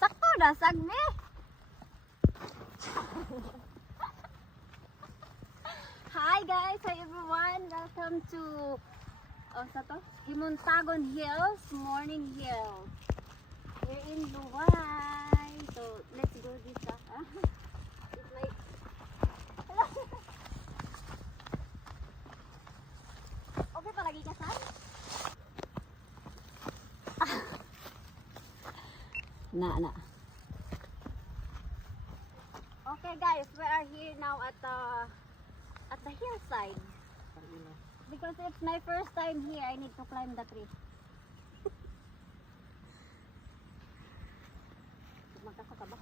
Sakto na, sagme. Hi guys, hi everyone. Welcome to Himuntagon Hills, Morning Hill. We're in Luwai. So let's go this it's like okay palagi ka sa? Na. Okay guys, we are here now at the hillside. Because it's my first time here, I need to climb the tree. Magkasa ka ba?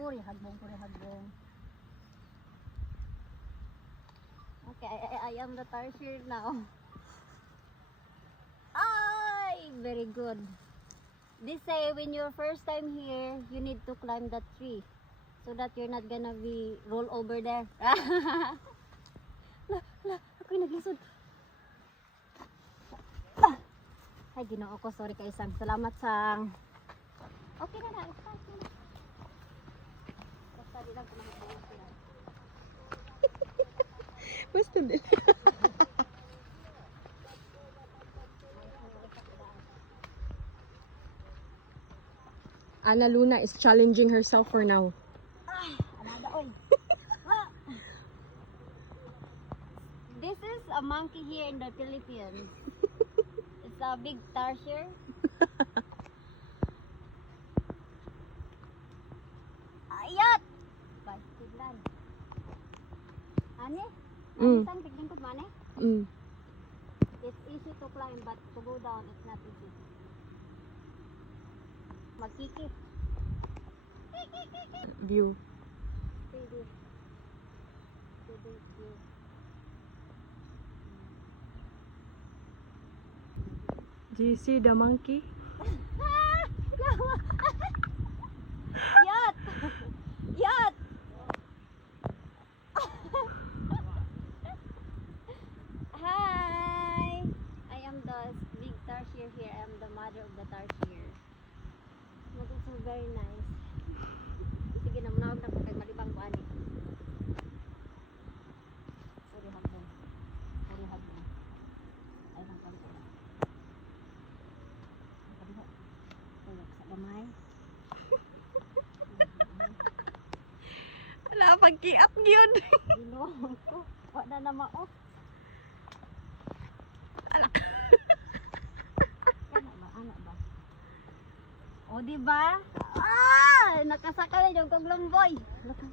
Puri hagbong. Okay, I am the tarsier now. Ay, very good. They say when you're first time here, you need to climb that tree so that you're not gonna be roll over there. Ako'y naglisod. Ay, ginoo ko, sorry kay Sam. Salamat sa okay na. Basta di lang kumakas sila. Basta din. Ana Luna is challenging herself for now. This is a monkey here in the Philippines. It's a big tarsier. Ayat! Baiklah. Ane? Ane tignan ko mane? It's easy to climb but to go down it's not easy. Magkiki. View. View. Do you see the monkey? Yat! Yat! Hi! I am the big tarsier here. I am the mother of the tarsier. But it's very nice. Sige na, manawag na ko kay malibang ko ani. Sorry hagbong. Ay, lang pang sila. Tulog sa gamay. Wala pagkiat gyud. Ginoo ko. Wala na mao. Alak. Ano ba? O, diba? Nakasaka na yung kong lomboy. Laka.